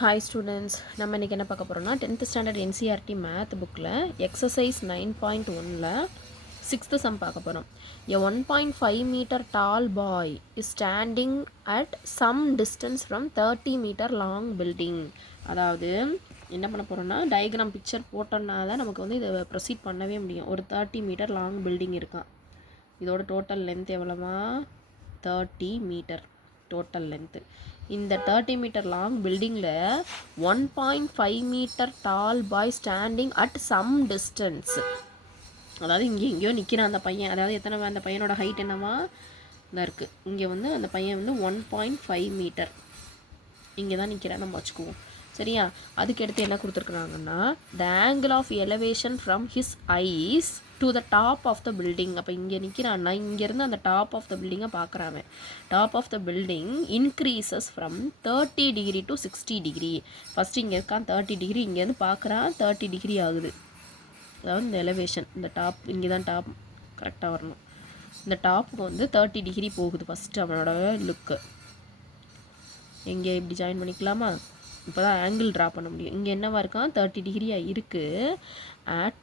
Hi students, நம்ம இன்றைக்கி என்ன பார்க்க போகிறோம்னா 10th ஸ்டாண்டர்ட் என்சிஆர்டி மேத் புக்கில் எக்ஸசைஸ் 9.1ல் 6th சம் பார்க்க போகிறோம். A 1.5 metre tall boy is standing at some distance from 30 metre long building. அதாவது என்ன பண்ண போகிறோம்னா டயக்ராம் பிக்சர் போட்டோம்னா தான் நமக்கு வந்து இதை ப்ரொசீட் பண்ணவே முடியும். ஒரு 30 மீட்டர் லாங் பில்டிங் இருக்கான். இதோட டோட்டல் லென்த் எவ்வளவா? 30 மீட்டர் டோட்டல் லென்த்து. இந்த 30 மீட்டர் லாங் பில்டிங்கில் 1.5 metre tall boy standing at some distance. அதாவது இங்கே எங்கேயோ நிற்கிறான் அந்த பையன். அதாவது எத்தனை அந்த பையனோட ஹைட் என்னவா தான் இருக்குது. இங்கே வந்து அந்த பையன் வந்து 1.5 மீட்டர் இங்கே தான் நிற்கிறான் நம்ம வச்சுக்குவோம். சரியா? அதுக்கு அடுத்து என்ன கொடுத்துருக்குறாங்கன்னா the angle of elevation from his eyes to the top of the building. அப்போ இங்கே நிற்கிறான்னா இங்கேருந்து அந்த டாப் ஆஃப் த பில்டிங்கை பார்க்குறாங்க. Top of the building increases from 30 degree to 60 degree. First இங்கே இருக்கான் 30 டிகிரி, இங்கேருந்து பார்க்குறான் 30 டிகிரி ஆகுது. அதாவது இந்த எலவேஷன், இந்த டாப் இங்கே தான் டாப் கரெக்டாக வரணும். இந்த டாப்புக்கு வந்து 30 டிகிரி போகுது ஃபஸ்ட்டு அவனோட லுக்கு. எங்கே இப்படி ஜாயின் பண்ணிக்கலாமா? இப்போ தான் ஆங்கிள் ட்ரா பண்ண முடியும். இங்கே என்னவா இருக்கான்? 30 டிகிரியாக இருக்குது.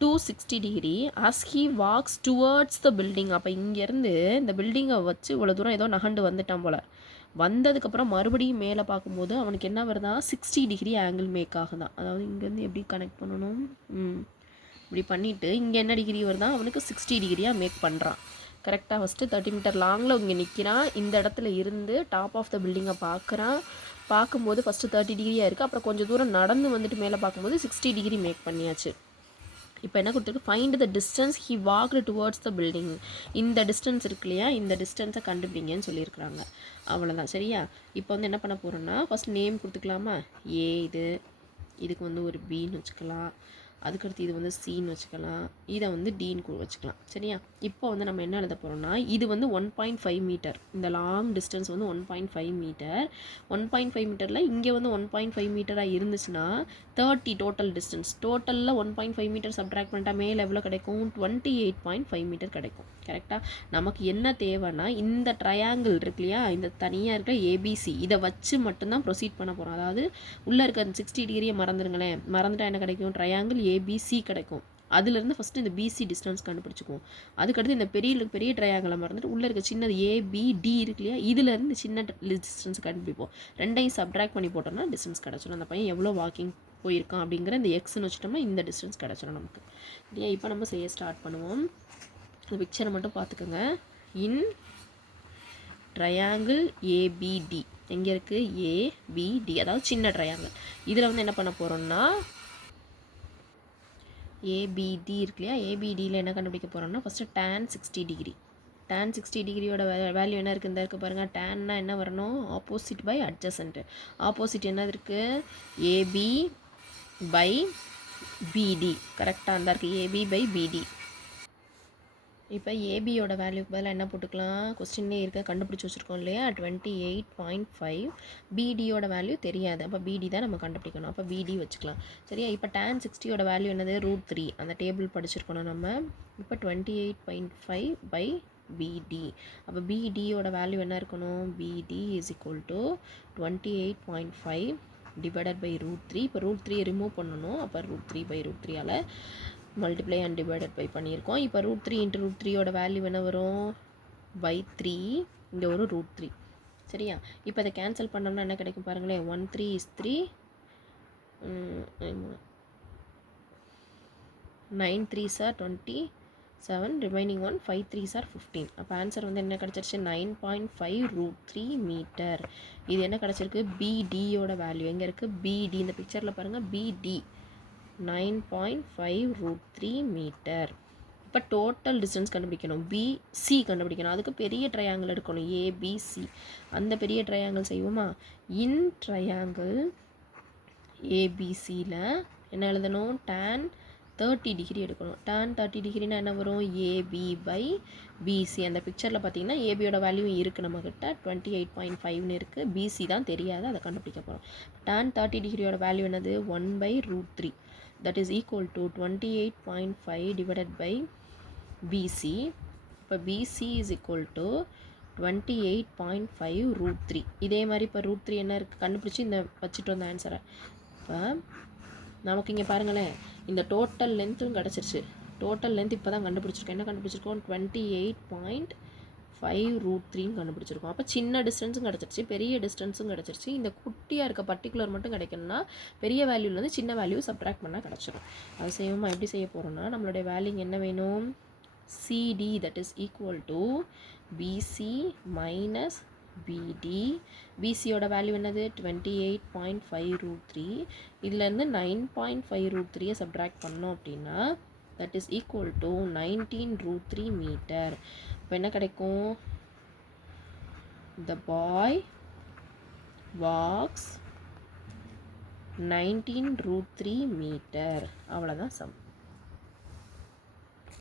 260 degree as he walks towards the building. அப்போ இங்கேருந்து இந்த பில்டிங்கை வச்சு இவ்வளோ தூரம் ஏதோ நகண்டு வந்துட்டான் போல். வந்ததுக்கப்புறம் மறுபடியும் மேலே பார்க்கும்போது அவனுக்கு என்ன வருதான்? 60 டிகிரி ஆங்கிள் மேக் ஆகுதான். அதாவது இங்கேருந்து எப்படி கனெக்ட் பண்ணணும்? இப்படி பண்ணிவிட்டு இங்கே என்ன டிகிரி வருதான்? அவனுக்கு 60 டிகிரியாக மேக் பண்ணுறான். கரெக்டாக ஃபஸ்ட்டு 30 மீட்டர் லாங்கில் இங்கே நிற்கிறான். இந்த இடத்துல இருந்து டாப் ஆஃப் த பில்டிங்கை பார்க்குறான். பார்க்கும்போது ஃபஸ்ட்டு 30 டிகிரியாக இருக்குது. அப்புறம் கொஞ்சம் தூரம் நடந்து வந்துட்டு மேலே பார்க்கும்போது 60 டிகிரி மேக் பண்ணியாச்சு. இப்போ என்ன கொடுத்துருக்கு? Find the distance he walked towards the building. இந்த டிஸ்டன்ஸ் இருக்கு இல்லையா, இந்த டிஸ்டன்ஸை கண்டுபிடிங்கன்னு சொல்லியிருக்கிறாங்க. அவ்வளோதான். சரியா? இப்போ வந்து என்ன பண்ண போகிறோன்னா ஃபஸ்ட் நேம் கொடுத்துக்கலாமா? ஏ, இதுக்கு வந்து ஒரு பின்னு வச்சுக்கலாம். அதுக்கடுத்து இது வந்து சின்னு வச்சுக்கலாம். இதை வந்து டின்னு வச்சுக்கலாம். சரியா? இப்போ வந்து நம்ம என்ன எழுத போகிறோம்னா இது வந்து 1.5 மீட்டர். இந்த லாங் டிஸ்டன்ஸ் வந்து 1.5 மீட்டர். 1.5 மீட்டரில் இங்கே வந்து 1.5 மீட்டராக இருந்துச்சுன்னா 30 டோட்டல் டிஸ்டன்ஸ். டோட்டலில் 1.5 மீட்டர் சப்ட்ராக்ட் பண்ணிட்டா மேலே எவ்வளோ கிடைக்கும்? 28.5 மீட்டர் கிடைக்கும். கரெக்டாக? நமக்கு என்ன தேவைன்னா இந்த ட்ரையாங்கிள் இருக்கு இல்லையா, இந்த தனியாக இருக்கிற ஏபிசி, இதை வச்சு மட்டும்தான் ப்ரொசீட் பண்ண போகிறோம். அதாவது உள்ளே இருக்க 60 டிகிரியை மறந்துடுங்களேன். மறந்துட்டா என்ன கிடைக்கும்? ட்ரையாங்கிள் ஏபிசி கிடைக்கும். அதுலேருந்து ஃபஸ்ட்டு இந்த பிசி டிஸ்டன்ஸ் கண்டுபிடிச்சிக்குவோம். அதுக்கடுத்து இந்த பெரிய ட்ரையாங்கிளை மறந்துட்டு உள்ளே இருக்க சின்னது ஏபிடி இருக்கு இல்லையா, இதுலேருந்து சின்ன டிஸ்டன்ஸ் கண்டுபிடிப்போம். ரெண்டையும் சப்ட்ராக்ட் பண்ணி போட்டோம்னா டிஸ்டன்ஸ் கிடச்சிடும். அந்த பையன் எவ்வளோ வாக்கிங் போயிருக்கான் அப்படிங்கிற இந்த எக்ஸ்ன்னு வச்சுட்டோம்னா இந்த டிஸ்டன்ஸ் கிடச்சிடும் நமக்கு. இல்லையா? இப்போ நம்ம செய்ய ஸ்டார்ட் பண்ணுவோம். இந்த பிக்சரை மட்டும் பார்த்துக்கோங்க. இன் ட்ரையாங்கிள் ஏபிடி எங்கே இருக்குது? ஏபிடி, அதாவது சின்ன ட்ரையாங்கிள். இதில் வந்து என்ன பண்ண போகிறோம்னா ஏபிடி இருக்கு இல்லையா, ஏபிடியில் என்ன கண்டுபிடிக்க போகிறோம்னா ஃபஸ்ட்டு tan 60 டிகிரி. tan 60 டிகிரியோட வேல்யூ என்ன இருக்குது? இந்த இருக்குது பாருங்கள். டேன்னா என்ன வரணும்? Opposite by adjacent. ஆப்போசிட் என்னது இருக்குது? ஏபி பை பிடி. கரெக்டாக இருந்தால் இருக்குது. ஏபி பை பிடி. இப்போ ஏபியோட வேல்யூக்கு பதிலாக என்ன போட்டுக்கலாம்? கொஸ்டின்லேயே இருக்க கண்டுபிடிச்சி வச்சுருக்கோம் இல்லையா, 28.5. பிடியோட வேல்யூ தெரியாது. அப்போ பிடி தான் நம்ம கண்டுபிடிக்கணும். அப்போ பிடி வச்சுக்கலாம். சரியா? இப்போ tan 60யோட வேல்யூ என்னது? √3. அந்த டேபிள் படிச்சிருக்கணும் நம்ம. இப்போ 28.5 பை பிடி. அப்போ பிடியோட வேல்யூ என்ன இருக்கணும்? BD is equal to 28.5 divided by √3. இப்போ √3 ரிமூவ் பண்ணணும். அப்போ √3 பை √3ஆல் மல்டிப்ளை அண்ட் டிவைடட் பை பண்ணியிருக்கோம். இப்போ √3 இன்ட்டு √3யோட வேல்யூ என்ன வரும்? பை 3. இங்கே ஒரு √3. சரியா? இப்போ அதை கேன்சல் பண்ணோம்னா என்ன கிடைக்கும் பாருங்களேன். 1 3 is 3, 9 3s are 27, remaining 1 5 3s are 15. அப்போ ஆன்சர் வந்து என்ன கிடச்சிருச்சு? 9.5 √3 மீட்டர். இது என்ன கிடச்சிருக்கு? பிடியோட வேல்யூ எங்கே இருக்குது? பிடி இந்த பிக்சரில் பாருங்கள். பிடி 9.5 √3 மீட்டர். இப்போ டோட்டல் டிஸ்டன்ஸ் கண்டுபிடிக்கணும். பிசி கண்டுபிடிக்கணும். அதுக்கு பெரிய ட்ரையாங்கிள் எடுக்கணும். ஏபிசி. அந்த பெரிய ட்ரையாங்கிள் செய்வோமா? இன் ட்ரையாங்கிள் ஏபிசியில் என்ன எழுதணும்? tan 30 டிகிரி எடுக்கணும். tan 30 டிகிரினா என்ன வரும்? AB by BC. அந்த பிக்சரில் பார்த்தீங்கன்னா ஏபியோட வேல்யூ இருக்குது நம்மக்கிட்ட. 28.5ன்னு இருக்குது. பிசி தான் தெரியாது, அதை கண்டுபிடிக்க போகிறோம். tan 30 டிகிரியோட வேல்யூ என்னது? 1 by √3. that is equal to 28.5 divided by BC. இப்போ BC is equal to 28.5 √3. இதே மாதிரி இப்போ √3 என்ன இருக்குது கண்டுபிடிச்சி இந்த வச்சுட்டு வந்த ஆன்சரை. இப்போ நமக்கு இங்கே பாருங்களேன், இந்த டோட்டல் லென்த்தும் கிடச்சிருச்சு. டோட்டல் லென்த் இப்போ தான் கண்டுபிடிச்சிருக்கோம். என்ன கண்டுபிடிச்சிருக்கோம்? 28.5 √3ன்னு கண்டுபிடிச்சிருக்கோம். அப்போ சின்ன டிஸ்டன்ஸும் கிடச்சிருச்சு, பெரிய டிஸ்டன்ஸும் கிடச்சிருச்சு. இந்த குட்டியாக இருக்க பர்டிகுலர் மட்டும் கிடைக்கணும்னா பெரிய வேல்யூலேருந்து சின்ன வேல்யூ சப்ட்ராக்ட் பண்ணால் கிடச்சிரும். அது செய்வோமா? எப்படி செய்ய போகிறோம்னா, நம்மளுடைய வேல்யூ என்ன வேணும்? CD, that is equal to BC minus BD. BCயோட வேல்யூ என்னது? 28.5 √3. இதுலேருந்து 9.5 √3 சப்ட்ராக்ட் பண்ணோம் அப்படின்னா that is equal to 19 √3 metre. இப்போ என்ன கிடைக்கும்? The boy walks 19 √3 metre. அவ்வளோதான் சம்.